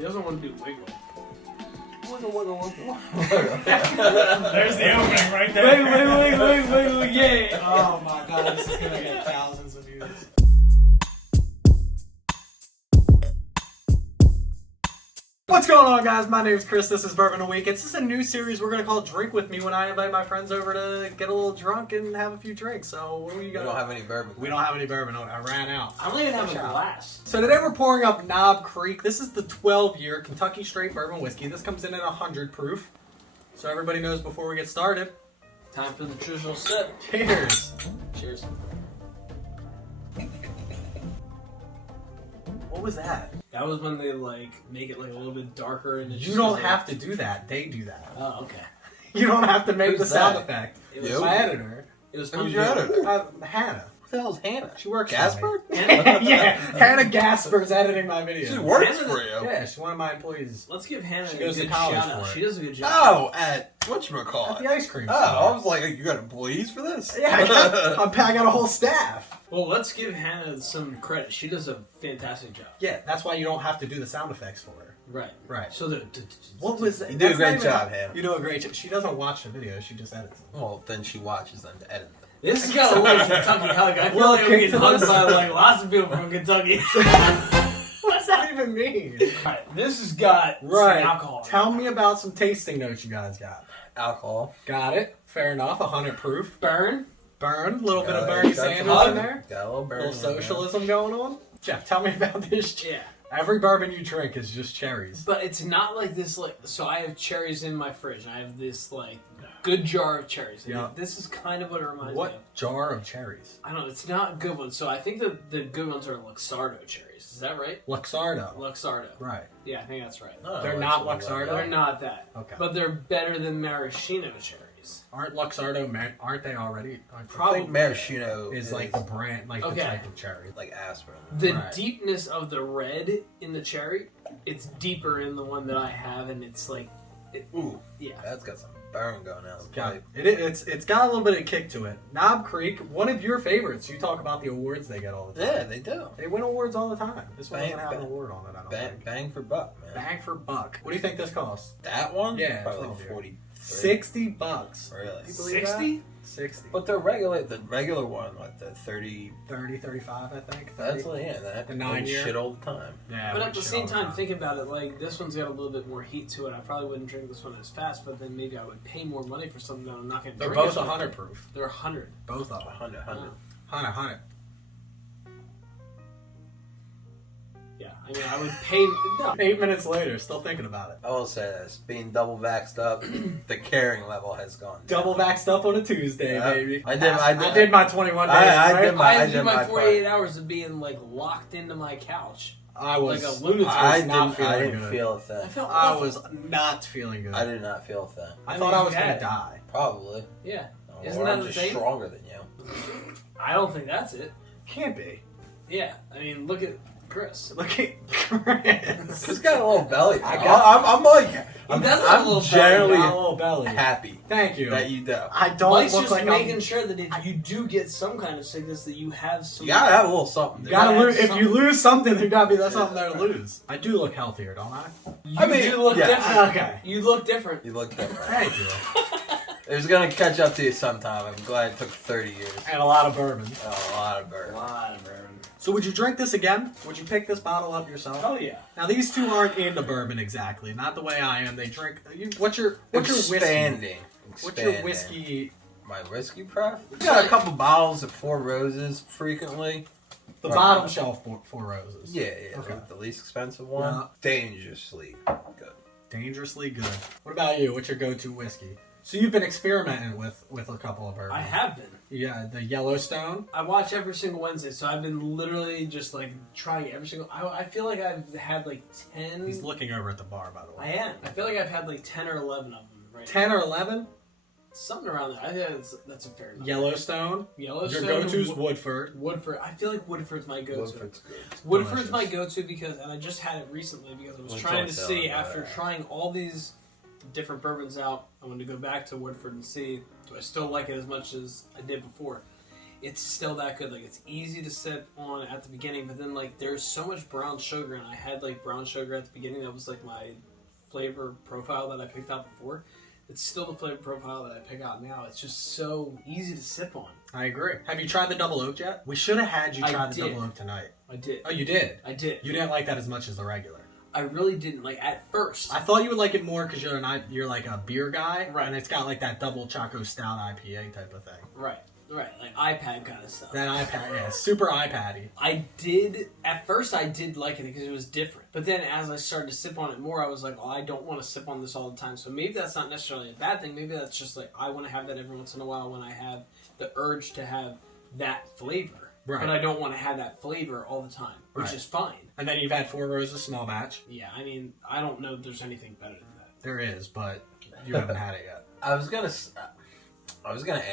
He doesn't want to do wiggle. There's the opening right there. Wait, yeah. Oh my god, this is gonna get thousands of views. What's going on, guys? My name is Chris. This is Bourbon a Week. It's just a new series we're going to call Drink With Me when I invite my friends over to get a little drunk and have a few drinks. So, what are you going to... We don't have any bourbon. We don't have any bourbon. I ran out. I don't even have a glass. So today we're pouring up Knob Creek. This is the 12-year Kentucky Straight Bourbon Whiskey. This comes in at 100 proof. So everybody knows before we get started. Time for the traditional sip. Cheers. Cheers. What was that? That was when they make it a little bit darker and You don't have to do that. They do that. Oh, okay. You don't have to make the Who's sound that? effect. It was You? My editor. It was Who's fun. your editor? Hannah. Who the hell's Hannah? She works Gasper? for me. Yeah, Hannah Gasper's editing my videos. She works Hannah- for you. Yeah, she's one of my employees. Let's give Hannah She a goes to good college shout out. for it. She does a good job. Oh, at At whatchamacallit? the ice cream Oh, store. I was like, you got employees for this? Yeah, I got a whole staff. Well, let's give Hannah some credit. She does a fantastic job. Yeah, that's why you don't have to do the sound effects for her. Right. Right. So What was that? You do a That's great not even- job, Hannah. You do a great job. She doesn't watch the videos, she just edits them. Well, then she watches them to edit them. This has got a little Kentucky hug. I feel Well, like I'm getting kick hugged to by this. lots of people from Kentucky. What's that even mean? Alright, this has got Right. some alcohol. Tell me about some tasting notes you guys got. Alcohol. Got it. Fair enough. 100 proof. Burn. Burn. A little bit of Got Bernie some Sanders hug. in there. Got a little A burn. little socialism going on. Jeff, tell me about this. Yeah. Every bourbon you drink is just cherries. But it's not like this, so I have cherries in my fridge. And I have this, good jar of cherries. And Yeah. this is kind of what it reminds me What of. jar of cherries? I don't know, it's not good ones. So I think that the good ones are Luxardo cherries. Is that right? Luxardo. Luxardo. Right. Yeah, I think that's right. Oh, They're that's not what Luxardo? They're not that. Okay. But they're better than maraschino cherries. Aren't Luxardo, aren't they already? I Probably. think maraschino Is like the brand, like Okay. the type of cherry. like aspirin. The Right. deepness of the red in the cherry, it's deeper in the one that I have, and it's Ooh, yeah. that's got some burn going out. Yeah, it's got a little bit of kick to it. Knob Creek, one of your favorites. You talk about the awards they get all the time. Yeah, they do. They win awards all the time. This one Bang, doesn't have an bang. award on it, I don't Bang, think. bang for buck, man. Bang for buck. What do you think this costs? That one? Yeah, Probably 12 like year. 40. $60. Really? You believe 60? that? 60. But the regular one, like the 30. 30, 35, I think. 30. That's that. The 9 year. Shit all the time. Yeah, But we at the shit same all time, think about it. This one's got a little bit more heat to it. I probably wouldn't drink this one as fast, but then maybe I would pay more money for something that I'm not going to They're drink. both as much. 100 proof. They're 100. Both of them. 100. 100. Yeah, I mean, I would pay. No. 8 minutes later, still thinking about it. I will say this: being double vaxxed up, the caring level has gone down. Double vaxxed up on a Tuesday, Yeah. baby. I did my 21 days. I right? did my- I I did did my my 48 hours of being locked into my couch. I was like a lunatic. I not feeling didn't good. feel a thing. I felt I awful. was not feeling good. I did not feel a thing. I I thought mean, I was you gonna had- die. Probably. Yeah. Or Isn't that I'm the just thing? stronger than you. I don't think that's it. Can't be. Yeah. I mean, look at Chris. Look at Chris. He's got a little belly. I I'm got- like, does have a little I'm generally Got a little belly. happy Thank you. that you do. I don't Mike's look just like making I'm. sure that if you do get some kind of sickness, that you have some. You gotta have a little something. Dude. Gotta Yeah, lose. If something. you lose something, there gotta be something there to lose. I do look healthier, don't I? You I mean, do look yeah. different. Okay. You look different. You look different. Thank you. It was gonna catch up to you sometime. I'm glad it took 30 years. And a lot of bourbon. A lot of A burn. lot of bourbon. So would you drink this again? Would you pick this bottle up yourself? Oh yeah. Now these two aren't into bourbon exactly. Not the way I am. They drink. What's your whiskey? Expanding. What's your whiskey? My whiskey prep? I got a couple bottles of Four Roses frequently. The Right. bottom shelf Four Roses. Yeah, Okay. the least expensive one. Yeah. Dangerously good. Dangerously good. What about you? What's your go-to whiskey? So you've been experimenting with a couple of bourbons. I have been. Yeah, the Yellowstone. I watch every single Wednesday, so I've been literally just trying every single. I feel like I've had 10. He's looking over at the bar, by the I way. am. I feel like I've had 10 or 11 of them. Right. 10 or 11? Something around there. I think that's a fair number. Yellowstone. Yellowstone. Your go-to's Woodford. Woodford. I feel like Woodford's my go-to. Woodford's good. Woodford's my Delicious. go-to because, and I just had it recently because I was What's trying on to sale? see after trying all these different bourbons out. I wanted to go back to Woodford and see do I still like it as much as I did before. it's still that good. Like, it's easy to sip on at the beginning, but then, like, there's so much brown sugar, and I had, like, brown sugar at the beginning. That was, like, my flavor profile that I picked out before. It's still the flavor profile that I pick out now. It's just so easy to sip on. I agree. Have you tried the double oak yet? We should have had you try the did. double oak tonight. I did. Oh, you did? I did. You didn't like that as much as the regular. I really didn't. Like, at first. I thought you would like it more because you're like a beer guy. Right. And it's got like that double Choco Stout IPA type of thing. Right. Like iPad kind of stuff. That iPad, yeah, super iPad-y. At first I did like it because it was different. But then as I started to sip on it more, I was like, I don't want to sip on this all the time. So maybe that's not necessarily a bad thing. Maybe that's just like, I want to have that every once in a while when I have the urge to have that flavor. Right. But I don't want to have that flavor all the time, which is fine. And then you've had 4 Roses small batch. Yeah, I mean, I don't know if there's anything better than that. There is, but you haven't had it yet. I was gonna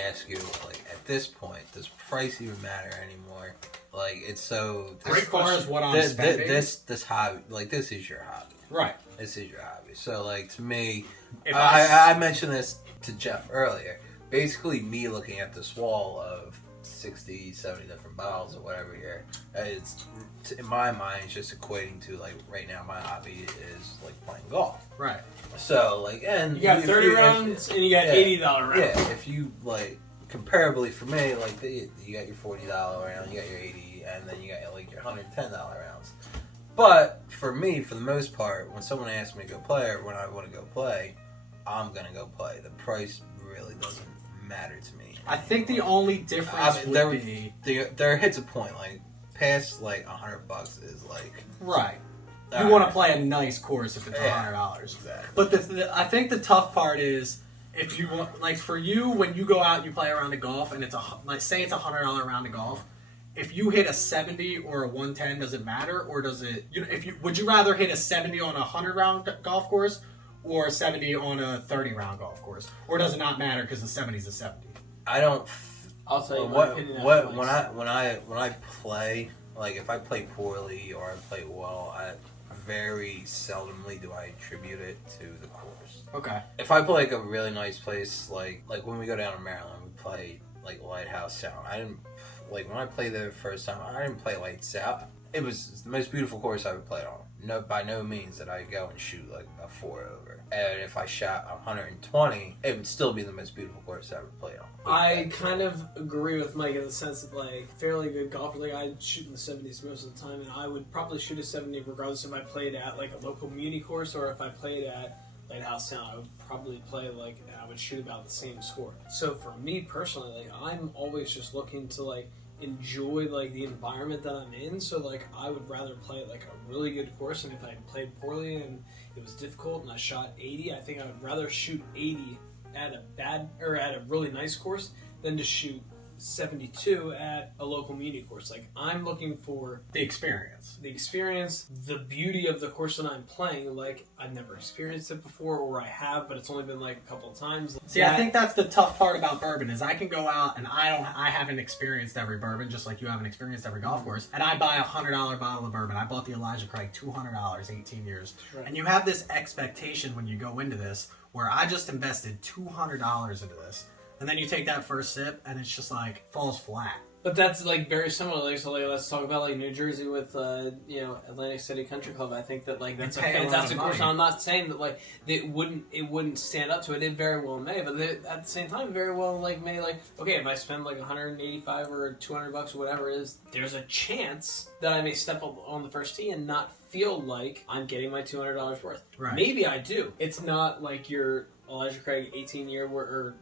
ask you, like, at this point, does price even matter anymore? Like, it's so... As far as what I'm spending? This hobby, like, this is your hobby. Right. This is your hobby. So, like, to me, If I mentioned this to Jeff earlier. Basically, me looking at this wall of 60, 70 different bottles or whatever here, it's, in my mind, it's just equating to, like, right now, my hobby is, like, playing golf. Right. So, like, and... You got 30 rounds and you got $80 rounds. Yeah, if you, like, comparably for me, like, you got your $40 round, you got your 80, and then you got, like, your $110 rounds. But, for me, for the most part, when someone asks me to go play, or when I want to go play, I'm gonna go play. The price really doesn't matter to me. I think the only difference would be... There hits a point, like, past, like, $100 is, like... Right. You want to play a nice course if it's $100. Exactly. But I think the tough part is if you want, like for you, when you go out and you play a round of golf and it's say it's $100 round of golf, if you hit a 70 or a 110, does it matter, or does it? Would you rather hit a 70 on a 100 round golf course or a 70 on a 30 round golf course, or does it not matter because the 70 is a 70? I don't. I'll tell you my opinion. When I play, like, if I play poorly or I play well, very seldomly do I attribute it to the course. Okay. If I play like a really nice place, like when we go down to Maryland, we play like Lighthouse Sound. I didn't like when I played there the first time. I didn't play Lights Out. It was the most beautiful course I ever played on. No, by no means did I go and shoot like a 4-over. And if I shot 120, it would still be the most beautiful course I ever played on. I kind of agree with Mike in the sense that, like, fairly good golfer. Like, I shoot in the 70s most of the time, and I would probably shoot a 70 regardless if I played at, like, a local community course or if I played at Lighthouse Sound. I would probably play, like, I would shoot about the same score. So for me personally, like, I'm always just looking to, like, enjoy, like, the environment that I'm in. So, like, I would rather play, like, a really good course, and if I played poorly and it was difficult and I shot 80, I think I would rather shoot 80 at a really nice course than to shoot 72 at a local community course. Like, I'm looking for the experience, the beauty of the course that I'm playing. Like, I've never experienced it before, or I have, but it's only been like a couple of times. See, I think that's the tough part about bourbon is I can go out and I haven't experienced every bourbon, just like you haven't experienced every golf course, and I buy a $100 bottle of bourbon. I bought the Elijah Craig, $200, 18 years. Right. And you have this expectation when you go into this where I just invested $200 into this. And then you take that first sip, and it's just like falls flat. But that's like very similar. Like, so, like, let's talk about like New Jersey with Atlantic City Country Club. I think that like that's a fantastic course. I'm not saying that like it wouldn't stand up to it. It very well may, but at the same time, very well may okay, if I spend like $185 or $200 or whatever it is, there's a chance that I may step up on the first tee and not feel like I'm getting my $200 worth. Right. Maybe I do. It's not like your Elijah Craig 18 year, right?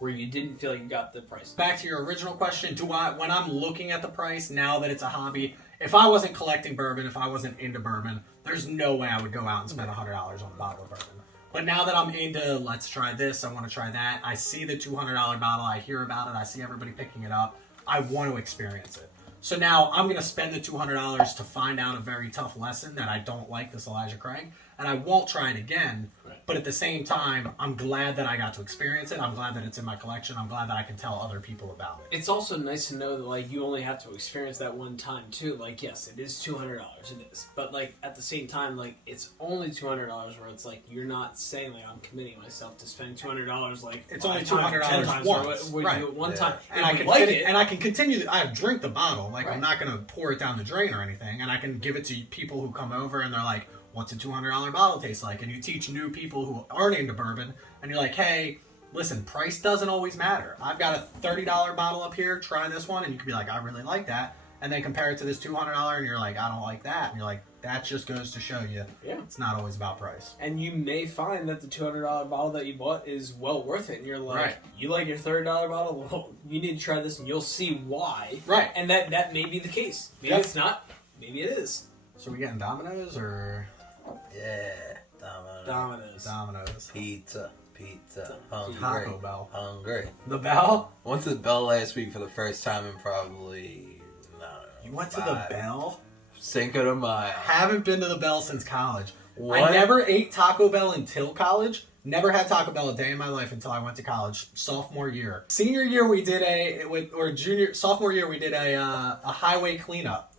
Where you didn't feel like you got the price. Back to your original question, when I'm looking at the price, now that it's a hobby, if I wasn't collecting bourbon, if I wasn't into bourbon, there's no way I would go out and spend $100 on a bottle of bourbon. But now that I'm into, let's try this, I want to try that, I see the $200 bottle, I hear about it, I see everybody picking it up, I want to experience it. So now I'm going to spend the $200 to find out a very tough lesson that I don't like this Elijah Craig, and I won't try it again. Right. But at the same time, I'm glad that I got to experience it. I'm glad that it's in my collection. I'm glad that I can tell other people about it. It's also nice to know that like you only have to experience that one time too. Like yes, it is $200. It is, but like at the same time, like it's only $200. Where it's like you're not saying like I'm committing myself to spend $200. Like It's only $200 $200 once, right. Do it one time, And I can like it. and I can continue. I drink the bottle. Like Right. I'm not going to pour it down the drain or anything. And I can give it to people who come over and they're like, "What's a $200 bottle taste like?" And you teach new people who aren't into bourbon, and you're like, "Hey, listen, price doesn't always matter. I've got a $30 bottle up here. Try this one," and you can be like, "I really like that." And then compare it to this $200, and you're like, "I don't like that." And you're like, that just goes to show you, Yeah. it's not always about price. And you may find that the $200 bottle that you bought is well worth it. And you're like, Right. you like your $30 bottle? Well, you need to try this and you'll see why. Right. And that may be the case. Maybe Yep. it's not. Maybe it is. So we getting Domino's or Yeah. Domino's. Pizza. Hungry. Taco Bell? Hungry. The Bell? Went to the Bell last week for the first time in probably, I don't know, You went to the Bell? Cinco de Mayo. Haven't been to the Bell since college. What? I never ate Taco Bell until college. Never had Taco Bell a day in my life until I went to college, sophomore year. Senior year we did sophomore year we did a highway cleanup.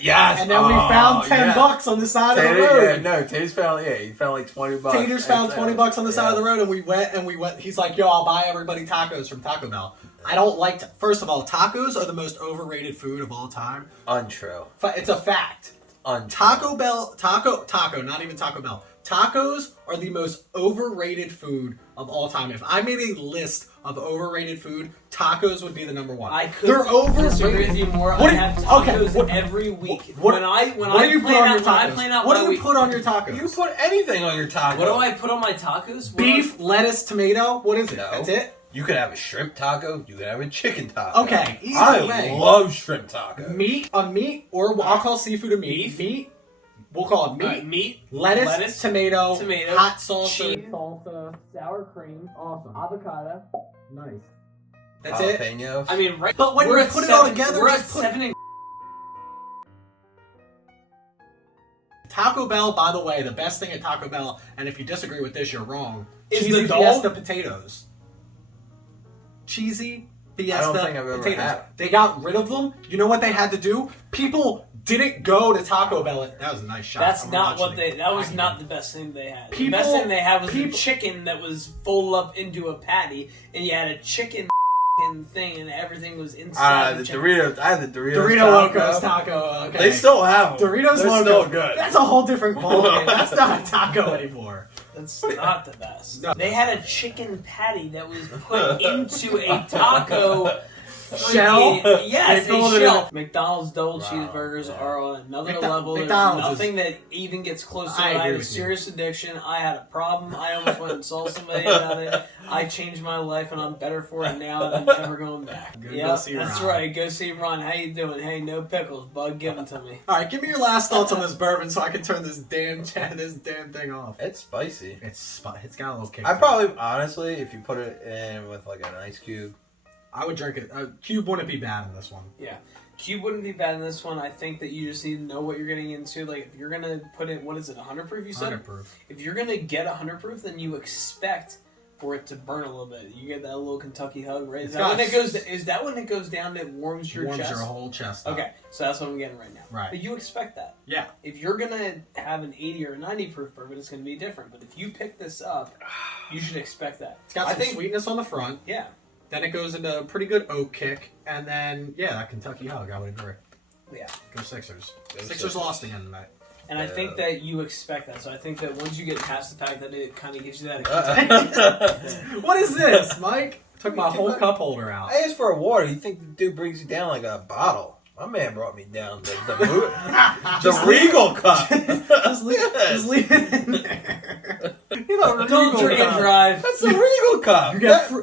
Yes. And then we found $10 on the side of the road. Taters found, he found like $20. Taters found $20 on the side of the road, and we went. He's like, "Yo, I'll buy everybody tacos from Taco Bell." I don't like. First of all, tacos are the most overrated food of all time. Untrue. It's a fact. Untrue. Taco, not even Taco Bell. Tacos are the most overrated food of all time. If I made a list of overrated food, tacos would be the number one. They're overrated. Disagree with you more. What I have tacos every week. When I plan out What my do you week, put on your tacos? You put anything on your taco. what do I put on my tacos? Beef, lettuce, tomato. What is it? No. That's it? You could have a shrimp taco. You could have a chicken taco. Okay, either I way. love shrimp tacos. Meat, or I'll call seafood a meat. Beef. Meat. We'll call it meat. Meat, Lettuce, tomato, hot salsa, cheese, salsa, sour cream, awesome, avocado. nice. That's it. Jalapenos. I mean, right. But when we're you at put it all 7 together, we're at just put- 7 and Taco Bell, by the way, the best thing at Taco Bell, and if you disagree with this, you're wrong. Is Cheesy the dog? Fiesta potatoes. Cheesy Fiesta I don't think I've ever potatoes. had 'em. They got rid of them. You know what they had to do? People didn't go to Taco Bell. That was a nice shot. That's I'm not watching what they. it. That was I not know. the best thing they had. The People- best thing they had was the people- chicken that was folded up into a patty, and you had a chicken thing, and everything was inside. The chicken. Doritos. I had the Doritos. Dorito taco. Locos taco. Okay. They still have them. Doritos They're Locos. still good. That's a whole different ballgame. That's not a taco anymore. That's not the best. No. They had a chicken patty that was put into a taco. Shell? Yes, They a filled it shell. in McDonald's double Wow, cheeseburgers yeah. are on another McDonald's level. McDonald's There's nothing that even gets close to I it. I agree had a with you. serious addiction. I had a problem. I almost went and saw somebody about it. I changed my life, and I'm better for it now, and I'm never going back. Go Yeah, see that's Ron. right. Go see Ron. How you doing? Hey, no pickles, bud. Give them to me. All right, give me your last thoughts on this bourbon so I can turn this damn thing off. It's spicy. It's got a little kick. I to it. probably, honestly, if you put it in with like an ice cube. I would drink it. Cube wouldn't be bad in this one. Yeah. Cube wouldn't be bad in this one. I think that you just need to know what you're getting into. Like, if you're going to put it, what is it, 100 proof you said? 100 proof. If you're going to get 100 proof, then you expect for it to burn a little bit. You get that little Kentucky hug, right? Is It's that when got- it goes? Is that when it goes down that warms your Warms chest? your whole chest up. Okay, so that's what I'm getting right now. Right. But you expect that. Yeah. If you're going to have an 80 or a 90 proof bourbon, it's going to be different. But if you pick this up, you should expect that. It's got I some think, sweetness on the front. Yeah. Then it goes into a pretty good oak kick. And then, yeah, that Kentucky hug, I would agree. Yeah. Go Sixers. Go Sixers Sixers. lost again tonight. And I think that you expect that. So I think that once you get past the fact that it kind of gives you that What is this, Mike? Took my whole cup holder out. I asked for a water. You think the dude brings you down like a bottle? My man brought me down the Regal cup. Just leave it in there. You know, Don't drink and drive. That's the Regal cup.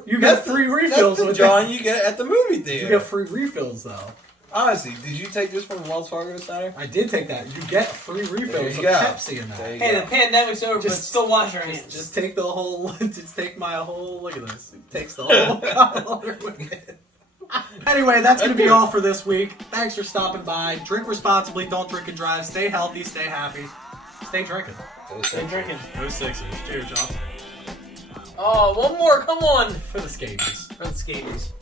You get free refills That's the with John you get at the movie theater. You get free refills though. Honestly, did you take this from Wells Fargo Center? I did take that. You get free There refills you with go. Pepsi in There that. you Hey, go. the pandemic's over, but Just- still wash your hands. Just take the whole. Just take my whole. Look at this. It takes the whole cup holder with it. Anyway, that's going to be all for this week. Thanks for stopping by. Drink responsibly. Don't drink and drive. Stay healthy. Stay happy. Stay drinking. Stay drinking. Go Sixers. Cheers, y'all. Oh, one more. Come on. For the Scabies. For the Scabies.